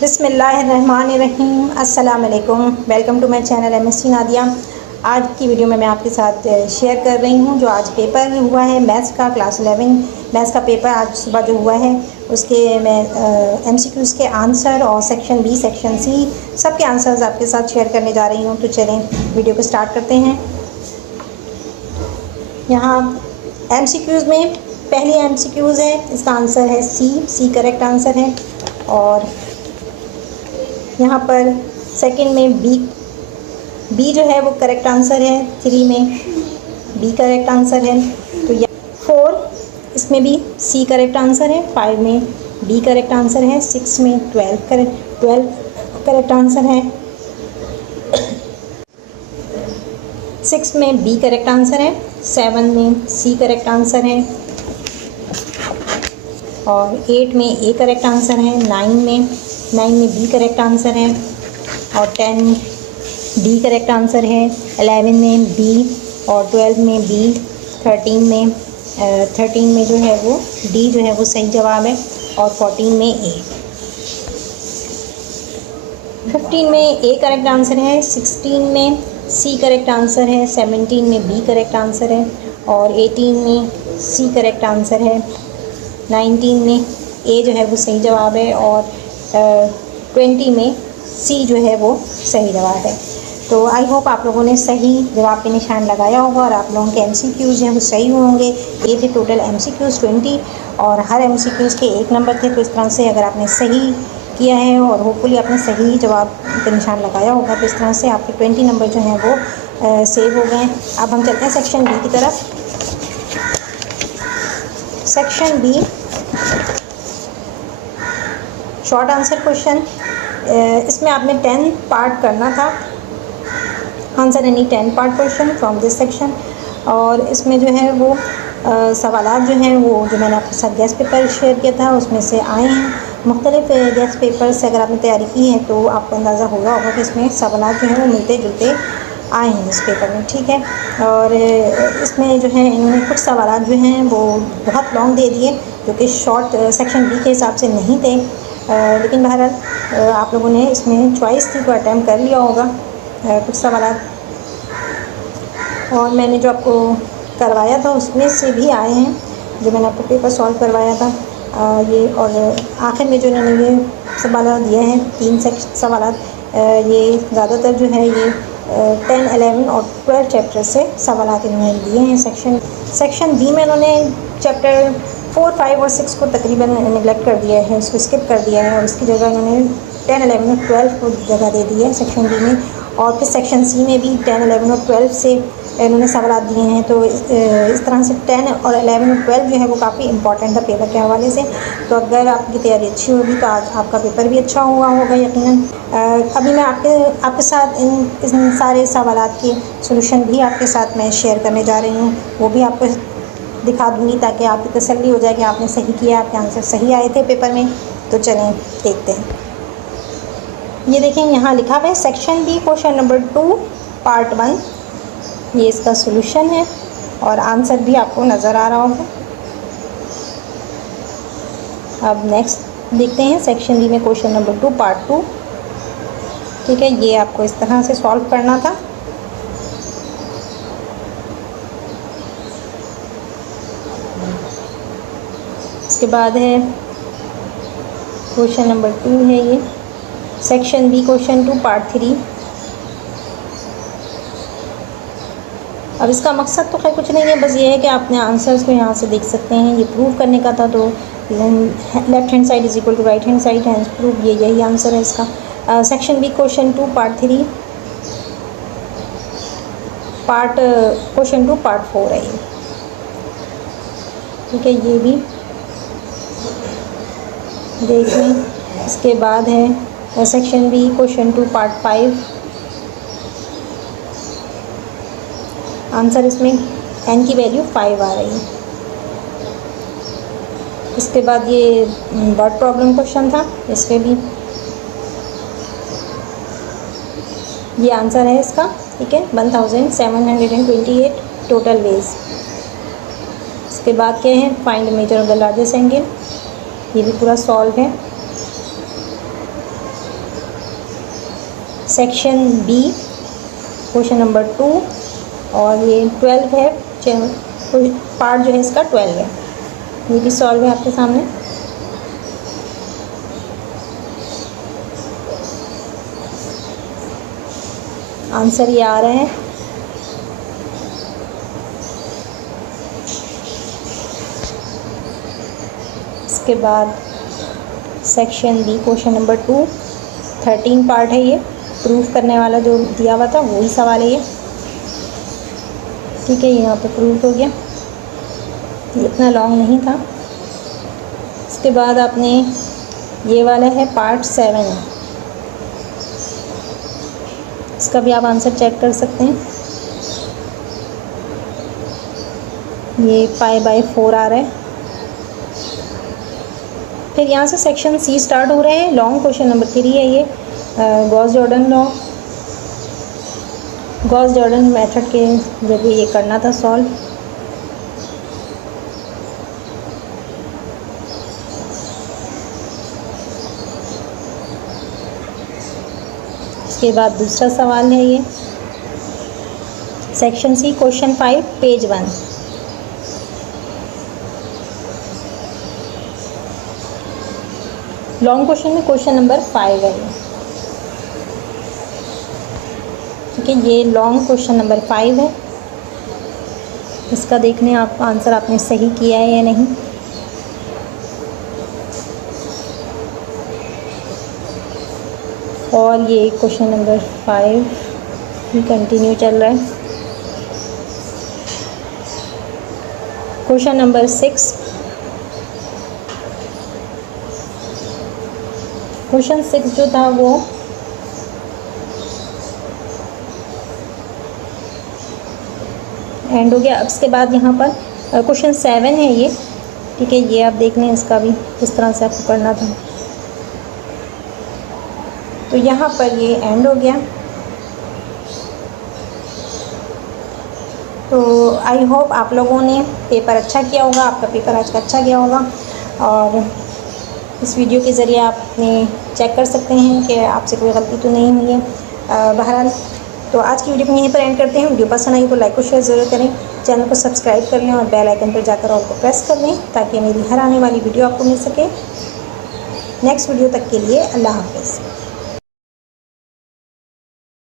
बिस्मिल्लाहिर्रहमानिर्रहीम। अस्सलाम वालेकुम। Welcome to my channel MSc Nadia. आज की वीडियो में मैं आपके साथ शेयर कर रही हूँ जो आज पेपर हुआ है मैथ्स का, क्लास 11 मैथ्स का पेपर आज सुबह जो हुआ है उसके मैं MCQs के आंसर और सेक्शन बी सेक्शन सी सब के आंसर्स आपके साथ शेयर करने जा रही हूँ। तो चलें वीडियो को स्टार्ट करते हैं। यहाँ MCQs में पहली MCQs है, इसका आंसर है सी करेक्ट आंसर है। और यहाँ पर सेकंड में बी जो है वो करेक्ट आंसर है। 3 में बी करेक्ट आंसर है। तो 4 इसमें भी सी करेक्ट आंसर है। 5 में बी करेक्ट आंसर है। 6 में 12 करेक्ट आंसर है। 6 में बी करेक्ट आंसर है। 7 में सी करेक्ट आंसर है। और 8 में ए करेक्ट आंसर है। 9 में बी करेक्ट आंसर है। और 10 डी करेक्ट आंसर है। 11 में बी और 12 में बी। 13 में जो है वो डी जो है वो सही जवाब है। और 14 में ए। 15 में ए करेक्ट आंसर है। 16 में सी करेक्ट आंसर है। 17 में बी करेक्ट आंसर है। और 18 में सी करेक्ट आंसर है। 19 में ए जो है वो सही जवाब है। और 20 में सी जो है वो सही जवाब है। तो आई होप आप लोगों ने सही जवाब पे निशान लगाया होगा और आप लोगों के MCQs जो हैं वो सही होंगे। ये थे टोटल MCQs 20 और हर MCQs के 1 नंबर थे। तो इस तरह से अगर आपने सही किया है और होपफुली आपने सही जवाब पे निशान लगाया होगा तो इस तरह से आपके 20 नंबर जो हैं वो सेव हो गए। अब हम चलते हैं सेक्शन बी की तरफ। Section B short answer question. इसमें आपने 10 पार्ट करना था। Answer any 10 part question from this section. और इसमें जो है वो सवालात जो हैं वो जो मैंने आपके साथ गेस्ट पेपर शेयर किया था उसमें से आए हैं। मुख्तलिफ गेस्ट पेपर से अगर आपने तैयारी की है तो आपको अंदाज़ा होगा कि इसमें सवालात जो हैं वो मिलते जुलते आए हैं इस पेपर में, ठीक है। और इसमें जो है इन्होंने कुछ सवालात जो हैं वो बहुत लॉन्ग दे दिए जो कि शॉर्ट सेक्शन बी के हिसाब से नहीं थे। लेकिन बहरहाल आप लोगों ने इसमें चॉइस थी तो अटैम्प्ट कर लिया होगा कुछ सवालात। और मैंने जो आपको करवाया था उसमें से भी आए हैं जो मैंने आपको पेपर सॉल्व करवाया था ये। और आखिर में जो इन्होंने ये सवालात दिए हैं 3 सवालात, ये ज़्यादातर जो है ये 10, 11 और 12 चैप्टर से सवालात इन्होंने दिए हैं। सेक्शन बी में इन्होंने चैप्टर 4, 5 और 6 को तकरीबन नेगलेक्ट कर दिया है, इसको स्किप कर दिया है और इसकी जगह इन्होंने 10, 11 और 12 को जगह दे दी है सेक्शन बी में। और फिर सेक्शन सी में भी 10, 11 और 12 से इन्होंने सवालात दिए हैं। तो इस तरह से 10 और 11 और 12 जो है वो काफ़ी इंपॉर्टेंट था पेपर के हवाले से। तो अगर आपकी तैयारी अच्छी होगी तो आज आपका पेपर भी अच्छा हुआ होगा यकीनन। अभी मैं आपके साथ इन सारे सवालात के सॉल्यूशन भी आपके साथ मैं शेयर करने जा रही हूँ, वो भी आपको दिखा दूँगी ताकि आपकी तसल्ली हो जाए कि आपने सही किया, आपके आंसर सही आए थे पेपर में। तो चलें देखते हैं। ये देखें यहाँ लिखा हुआ है section B question number 2 part 1। ये इसका सॉल्यूशन है और आंसर भी आपको नज़र आ रहा होगा। अब नेक्स्ट देखते हैं सेक्शन बी में क्वेश्चन नंबर 2 पार्ट 2, ठीक है। ये आपको इस तरह से सॉल्व करना था। इसके बाद है क्वेश्चन नंबर 2 है ये सेक्शन बी क्वेश्चन 2 पार्ट 3। अब इसका मकसद तो खैर कुछ नहीं है, बस ये है कि आपने आंसर्स को यहाँ से देख सकते हैं। ये प्रूव करने का था तो left hand side is equal to right hand side है प्रूव, ये यही आंसर है इसका। Section B question 2 part 3 question 2 part 4 है ये, ठीक है। ये भी देख लें। इसके बाद है section B question 2 part 5। Answer इसमें n की वैल्यू 5 आ रही है। इसके बाद ये वर्ड प्रॉब्लम क्वेश्चन था, इस पर भी ये आंसर है इसका, ठीक है। 1728 टोटल वेज। इसके बाद क्या है find measure of the largest angle, ये भी पूरा सॉल्व है। सेक्शन बी क्वेश्चन नंबर 2 और ये 12 है, पार्ट जो है इसका 12 है। ये भी सॉल्व है आपके सामने। आंसर ये आ रहे हैं। इसके बाद section B question number 2 13 part है। ये प्रूफ करने वाला जो दिया हुआ था वही सवाल है ये। ठीक है, ये यहाँ पे प्रूफ हो गया, ये इतना लॉन्ग नहीं था। इसके बाद आपने ये वाला है पार्ट 7, इसका भी आप आंसर चेक कर सकते हैं। ये π/4 आ रहा है। फिर यहाँ से सेक्शन सी स्टार्ट हो रहे हैं। लॉन्ग क्वेश्चन नंबर 3 है ये। Gauss Jordan law, Gauss Jordan method के जरिए ये करना था सॉल्व। इसके बाद दूसरा सवाल है ये section C question 5 page 1। Long question में क्वेश्चन नंबर 5 है ये। ठीक है, ये लॉन्ग क्वेश्चन नंबर 5 है। इसका देखने आप आंसर आपने सही किया है या नहीं। और ये क्वेश्चन नंबर 5 भी कंटिन्यू चल रहा है। क्वेश्चन नंबर 6, क्वेश्चन 6 जो था वो एंड हो गया। अब इसके बाद यहाँ पर क्वेश्चन 7 है ये। ठीक है, ये आप देख लें, इसका भी किस तरह से आपको करना था। तो यहाँ पर ये एंड हो गया। तो आई होप आप लोगों ने पेपर अच्छा किया होगा, आपका पेपर आज का अच्छा गया होगा। और इस वीडियो के ज़रिए आपने चेक कर सकते हैं कि आपसे कोई गलती तो नहीं हुई है। बहरहाल तो आज की वीडियो को यहीं पर एंड करते हैं। वीडियो पसंद आई तो लाइक और शेयर ज़रूर करें, चैनल को सब्सक्राइब कर लें और बेल आइकन पर जाकर ऑल को प्रेस कर लें ताकि मेरी हर आने वाली वीडियो आपको मिल सके। नेक्स्ट वीडियो तक के लिए अल्लाह हाफ़िज़।